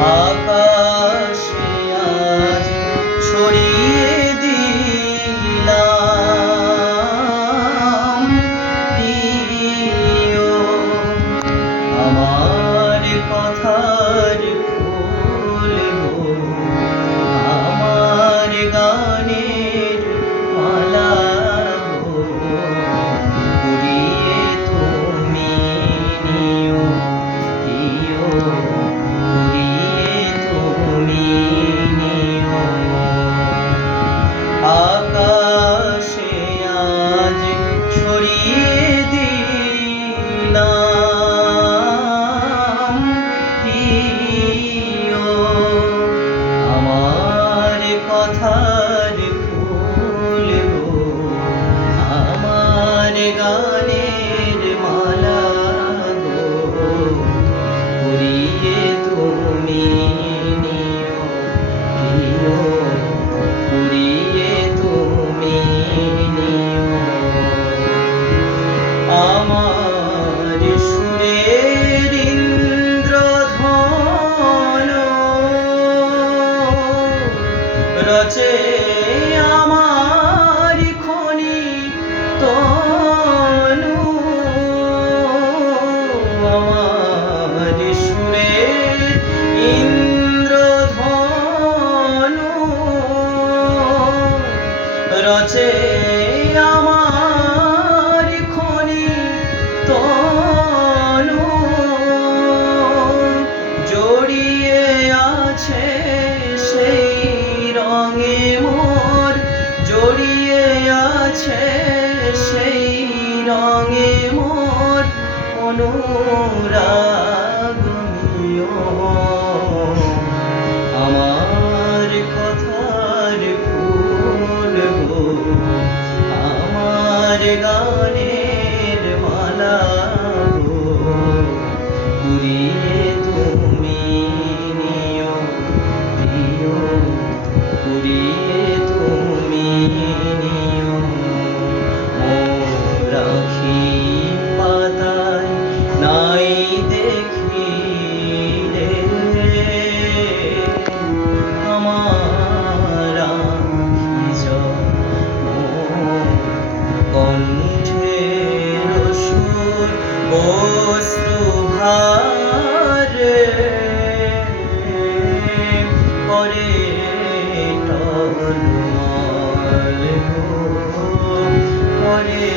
আকাশে আজ ছড়িয়ে দিলাম প্রিয় আমার কথার ফুল গো, আমার গানের মালা গো, কুড়িয়ে তুমি নিও প্রিয়, কুড়িয়ে তুমি নিও। আকাশে আজ ছড়িয়ে দিলাম প্রিয় আমার কথার ফুল গো, আমার গানের মালা গো, কুড়িয়ে তুমি নিও প্রিয়, কুড়িয়ে তুমি নিও। আমার সুরের ইন্দ্রধন রচে আমার খনি তনু, আমার সুরের ইন্দ্রধন রচে আমার খনি তনু, জড়িয়ে আছে সেই রঙে মোর, জড়িয়ে আছে সেই রঙে মোর অনুরাগ নিও। আমার কথার ফুল গো, আমার গানের মালা গো, কুড়িয়ে তুমি নিও প্রিয়, কুড়িয়ে তুমি নিও। মোর আখি পাতায় নাই দেখি রে আমার আখি জল, কণ্ঠের সুর অশ্রুভারে করে টলমল গো, করে